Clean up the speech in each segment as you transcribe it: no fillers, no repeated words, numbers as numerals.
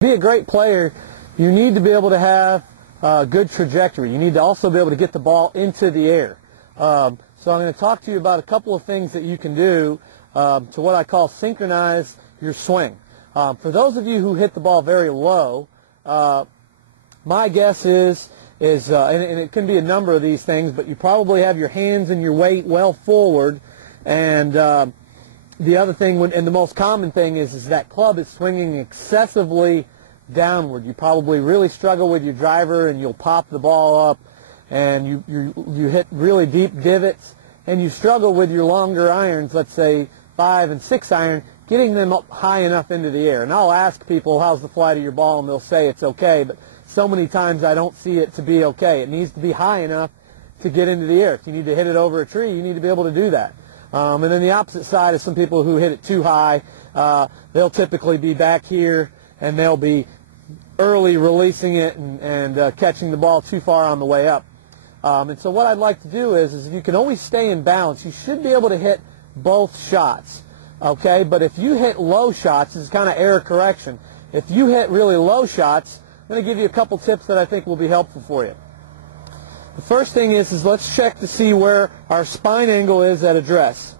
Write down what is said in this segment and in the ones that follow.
To be a great player, you need to be able to have a good trajectory. You need to also be able to get the ball into the air. So I'm going to talk to you about a couple of things that you can do to what I call synchronize your swing. For those of you who hit the ball very low, my guess is and it can be a number of these things, but you probably have your hands and your weight well forward, and the other thing, and the most common thing, is that club is swinging excessively downward. You probably really struggle with your driver, and you'll pop the ball up, and you hit really deep divots, and you struggle with your longer irons, let's say 5 and 6 iron, getting them up high enough into the air. And I'll ask people, how's the flight of your ball, and they'll say it's okay, but so many times I don't see it to be okay. It needs to be high enough to get into the air. If you need to hit it over a tree, you need to be able to do that. And then the opposite side is some people who hit it too high. They'll typically be back here, and they'll be early releasing it and catching the ball too far on the way up. And so what I'd like to do is if you can always stay in balance, you should be able to hit both shots. Okay, but if you hit low shots, this is kind of error correction. If you hit really low shots, I'm going to give you a couple tips that I think will be helpful for you. The first thing is let's check to see where our spine angle is at address.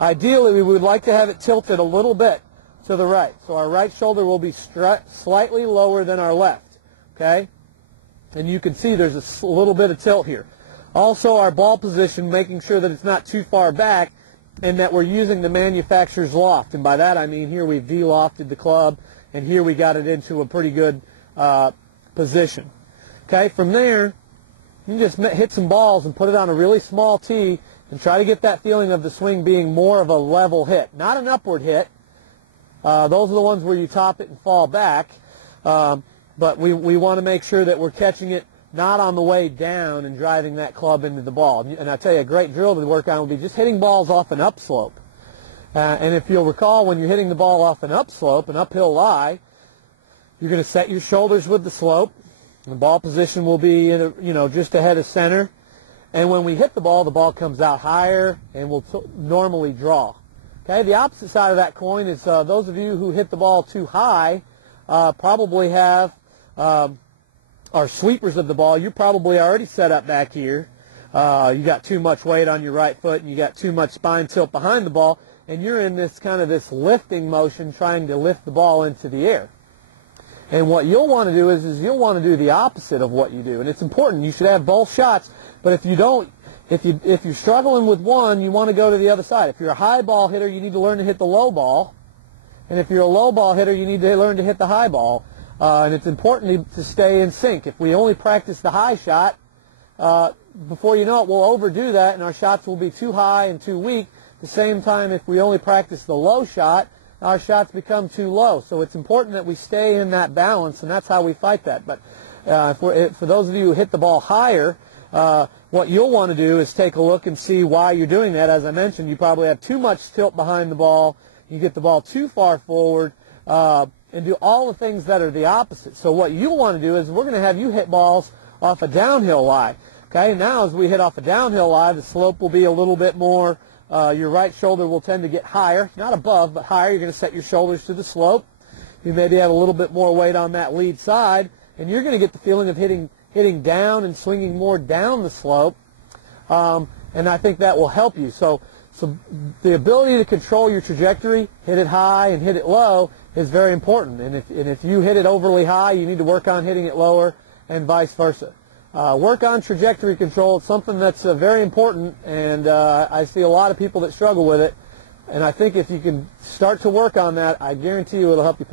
Ideally, we would like to have it tilted a little bit to the right. So our right shoulder will be slightly lower than our left. Okay? And you can see there's a little bit of tilt here. Also, our ball position, making sure that it's not too far back and that we're using the manufacturer's loft. And by that I mean here we've V-lofted the club, and here we got it into a pretty good position. Okay? From there, you can just hit some balls and put it on a really small tee and try to get that feeling of the swing being more of a level hit, not an upward hit. Those are the ones where you top it and fall back. But we want to make sure that we're catching it not on the way down and driving that club into the ball. And I tell you, a great drill to work on would be just hitting balls off an upslope. And if you'll recall, when you're hitting the ball off an upslope, an uphill lie, you're going to set your shoulders with the slope. The ball position will be just ahead of center. And when we hit the ball comes out higher and will normally draw. Okay, the opposite side of that coin is those of you who hit the ball too high probably have are sweepers of the ball. You're probably already set up back here. You got too much weight on your right foot, and you got too much spine tilt behind the ball, and you're in this lifting motion trying to lift the ball into the air. And what you'll want to do is you'll want to do the opposite of what you do. And it's important. You should have both shots. But if you don't, if you're struggling with one, you want to go to the other side. If you're a high ball hitter, you need to learn to hit the low ball. And if you're a low ball hitter, you need to learn to hit the high ball. And it's important to stay in sync. If we only practice the high shot, before you know it, we'll overdo that, and our shots will be too high and too weak. At the same time, if we only practice the low shot, our shots become too low. So it's important that we stay in that balance, and that's how we fight that. But for those of you who hit the ball higher, what you'll want to do is take a look and see why you're doing that. As I mentioned, you probably have too much tilt behind the ball. You get the ball too far forward, and do all the things that are the opposite. So what you'll want to do is we're going to have you hit balls off a downhill lie. Okay, now as we hit off a downhill lie, the slope will be a little bit more. Your right shoulder will tend to get higher, not above, but higher. You're going to set your shoulders to the slope. You maybe have a little bit more weight on that lead side, and you're going to get the feeling of hitting down and swinging more down the slope, and I think that will help you. So the ability to control your trajectory, hit it high and hit it low, is very important. And if you hit it overly high, you need to work on hitting it lower, and vice versa. Work on trajectory control. It's something that's very important, and I see a lot of people that struggle with it. And I think if you can start to work on that, I guarantee you it'll help you play.